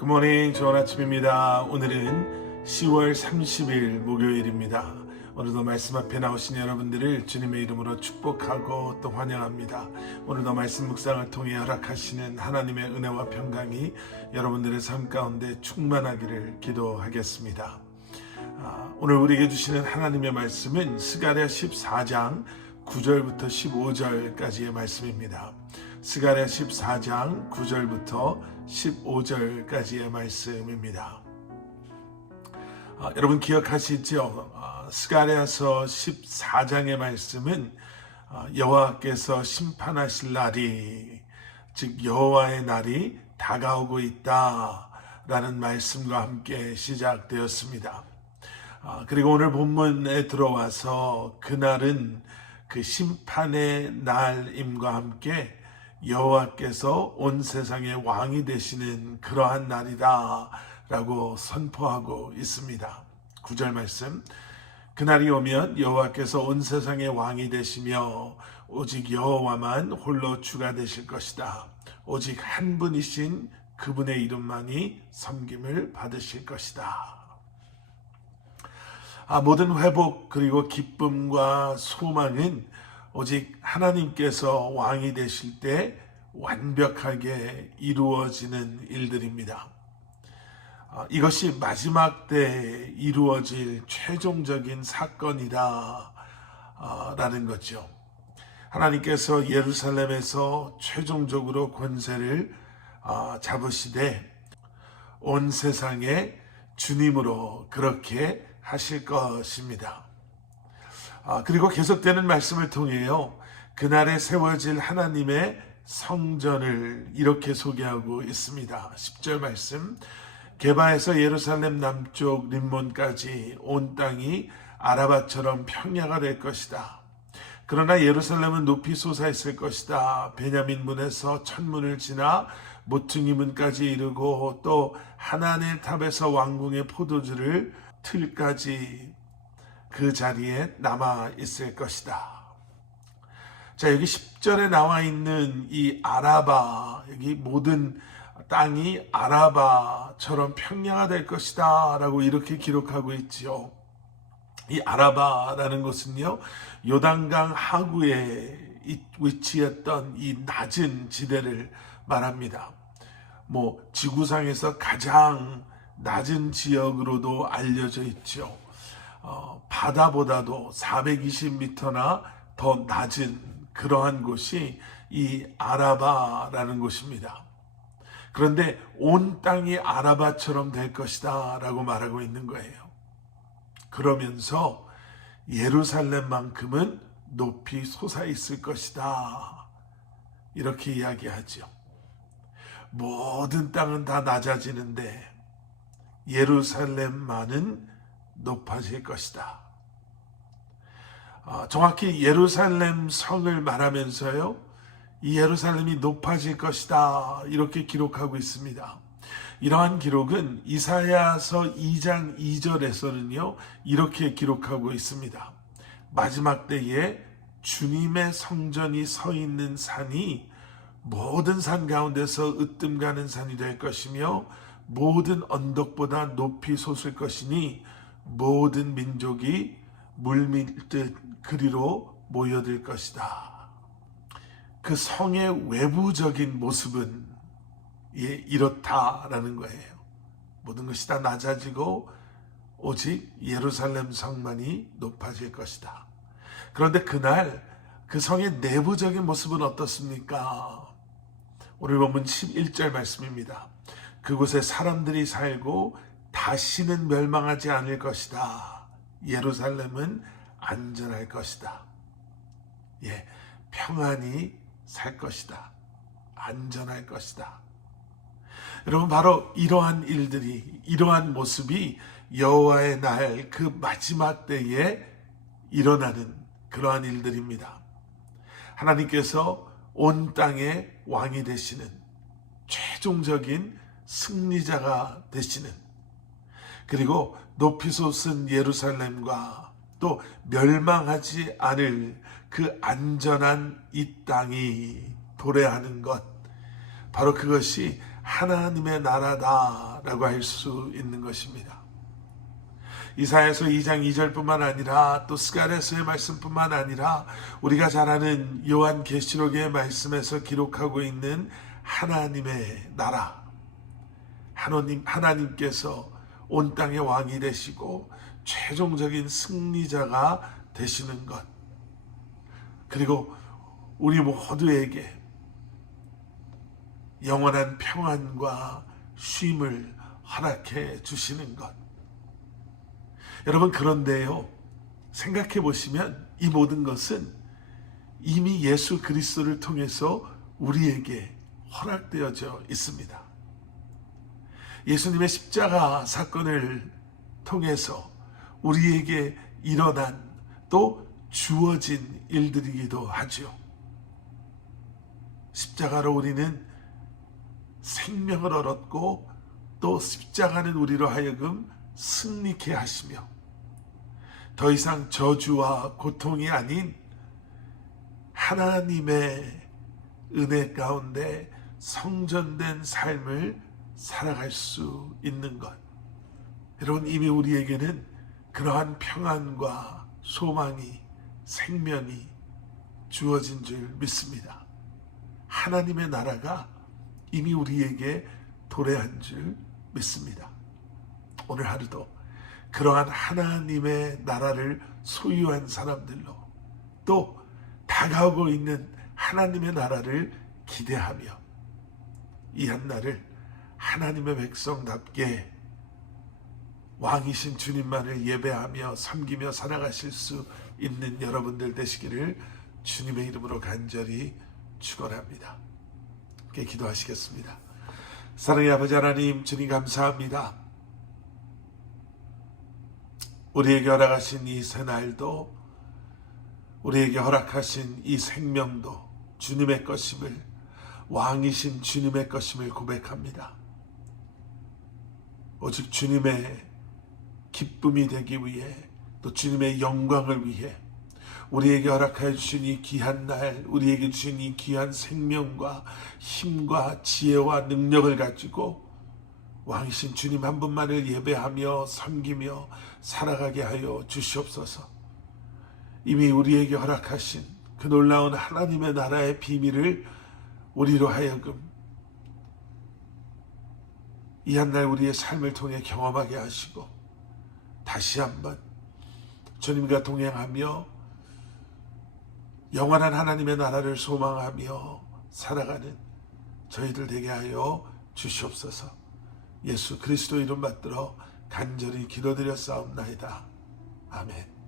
굿모닝, 좋은 아침입니다. 오늘은 10월 30일 목요일입니다. 오늘도 말씀 앞에 나오신 여러분들을 주님의 이름으로 축복하고 또 환영합니다. 오늘도 말씀 묵상을 통해 허락하시는 하나님의 은혜와 평강이 여러분들의 삶 가운데 충만하기를 기도하겠습니다. 오늘 우리에게 주시는 하나님의 말씀은 스가랴 14장 9절부터 15절까지의 말씀입니다. 스가랴 14장 9절부터 15절까지의 말씀입니다. 여러분 기억하시죠? 스가랴서 14장의 말씀은 여호와께서 심판하실 날이, 즉 여호와의 날이 다가오고 있다라는 말씀과 함께 시작되었습니다. 그리고 오늘 본문에 들어와서 그날은 그 심판의 날임과 함께 여호와께서 온 세상의 왕이 되시는 그러한 날이다 라고 선포하고 있습니다. 9절 말씀, 그날이 오면 여호와께서 온 세상의 왕이 되시며 오직 여호와만 홀로 주가 되실 것이다. 오직 한 분이신 그분의 이름만이 섬김을 받으실 것이다. 모든 회복 그리고 기쁨과 소망은 오직 하나님께서 왕이 되실 때 완벽하게 이루어지는 일들입니다. 이것이 마지막 때 이루어질 최종적인 사건이다 라는 거죠. 하나님께서 예루살렘에서 최종적으로 권세를 잡으시되 온 세상에 주님으로 그렇게 하실 것입니다. 그리고 계속되는 말씀을 통해요, 그날에 세워질 하나님의 성전을 이렇게 소개하고 있습니다. 10절 말씀, 게바에서 예루살렘 남쪽 림몬까지 온 땅이 아라바처럼 평야가 될 것이다. 그러나 예루살렘은 높이 솟아있을 것이다. 베냐민 문에서 천문을 지나 모퉁이 문까지 이르고 또 하나넬 탑에서 왕궁의 포도주를 틀까지 그 자리에 남아 있을 것이다. 자, 여기 10절에 나와 있는 이 아라바, 여기 모든 땅이 아라바처럼 평야가 될 것이다 라고 이렇게 기록하고 있지요. 이 아라바라는 것은요, 요단강 하구에 위치했던 이 낮은 지대를 말합니다. 지구상에서 가장 낮은 지역으로도 알려져 있죠. 바다보다도 420m나 더 낮은 그러한 곳이 이 아라바라는 곳입니다. 그런데 온 땅이 아라바처럼 될 것이다 라고 말하고 있는 거예요. 그러면서 예루살렘만큼은 높이 솟아있을 것이다 이렇게 이야기하죠. 모든 땅은 다 낮아지는데 예루살렘만은 높아질 것이다. 정확히 예루살렘 성을 말하면서요, 이 예루살렘이 높아질 것이다 이렇게 기록하고 있습니다. 이러한 기록은 이사야서 2장 2절에서는요 이렇게 기록하고 있습니다. 마지막 때에 주님의 성전이 서 있는 산이 모든 산 가운데서 으뜸가는 산이 될 것이며 모든 언덕보다 높이 솟을 것이니 모든 민족이 물밀듯 그리로 모여들 것이다. 그 성의 외부적인 모습은 이렇다라는 거예요. 모든 것이 다 낮아지고 오직 예루살렘 성만이 높아질 것이다. 그런데 그날 그 성의 내부적인 모습은 어떻습니까? 오늘 본문 11절 말씀입니다. 그곳에 사람들이 살고 다시는 멸망하지 않을 것이다. 예루살렘은 안전할 것이다. 평안히 살 것이다. 안전할 것이다. 여러분, 바로 이러한 일들이, 이러한 모습이 여호와의 날 그 마지막 때에 일어나는 그러한 일들입니다. 하나님께서 온 땅의 왕이 되시는, 최종적인 승리자가 되시는, 그리고 높이 솟은 예루살렘과 또 멸망하지 않을 그 안전한 이 땅이 도래하는 것, 바로 그것이 하나님의 나라다라고 할 수 있는 것입니다. 이사야서 2장 2절뿐만 아니라 또 스가랴서의 말씀뿐만 아니라 우리가 잘 아는 요한계시록의 말씀에서 기록하고 있는 하나님의 나라, 하나님께서 온 땅의 왕이 되시고 최종적인 승리자가 되시는 것, 그리고 우리 모두에게 영원한 평안과 쉼을 허락해 주시는 것. 여러분, 그런데요, 생각해 보시면 이 모든 것은 이미 예수 그리스도를 통해서 우리에게 허락되어져 있습니다. 예수님의 십자가 사건을 통해서 우리에게 일어난 또 주어진 일들이기도 하죠. 십자가로 우리는 생명을 얻었고 또 십자가는 우리로 하여금 승리케 하시며 더 이상 저주와 고통이 아닌 하나님의 은혜 가운데 성전된 삶을 살아갈 수 있는 것. 여러분, 이미 우리에게는 그러한 평안과 소망이, 생명이 주어진 줄 믿습니다. 하나님의 나라가 이미 우리에게 도래한 줄 믿습니다. 오늘 하루도 그러한 하나님의 나라를 소유한 사람들로 또 다가오고 있는 하나님의 나라를 기대하며 이 한날을 하나님의 백성답게 왕이신 주님만을 예배하며 섬기며 살아가실 수 있는 여러분들 되시기를 주님의 이름으로 간절히 축원합니다. 함께 기도하시겠습니다. 사랑의 아버지 하나님, 주님 감사합니다. 우리에게 허락하신 이 새날도, 우리에게 허락하신 이 생명도 주님의 것임을, 왕이신 주님의 것임을 고백합니다. 오직 주님의 기쁨이 되기 위해, 또 주님의 영광을 위해 우리에게 허락하여 주신 이 귀한 날, 우리에게 주신 이 귀한 생명과 힘과 지혜와 능력을 가지고 왕이신 주님 한 분만을 예배하며 섬기며 살아가게 하여 주시옵소서. 이미 우리에게 허락하신 그 놀라운 하나님의 나라의 비밀을 우리로 하여금 이 한날 우리의 삶을 통해 경험하게 하시고 다시 한번 주님과 동행하며 영원한 하나님의 나라를 소망하며 살아가는 저희들 되게 하여 주시옵소서. 예수 그리스도 이름 받들어 간절히 기도드렸사옵나이다. 아멘.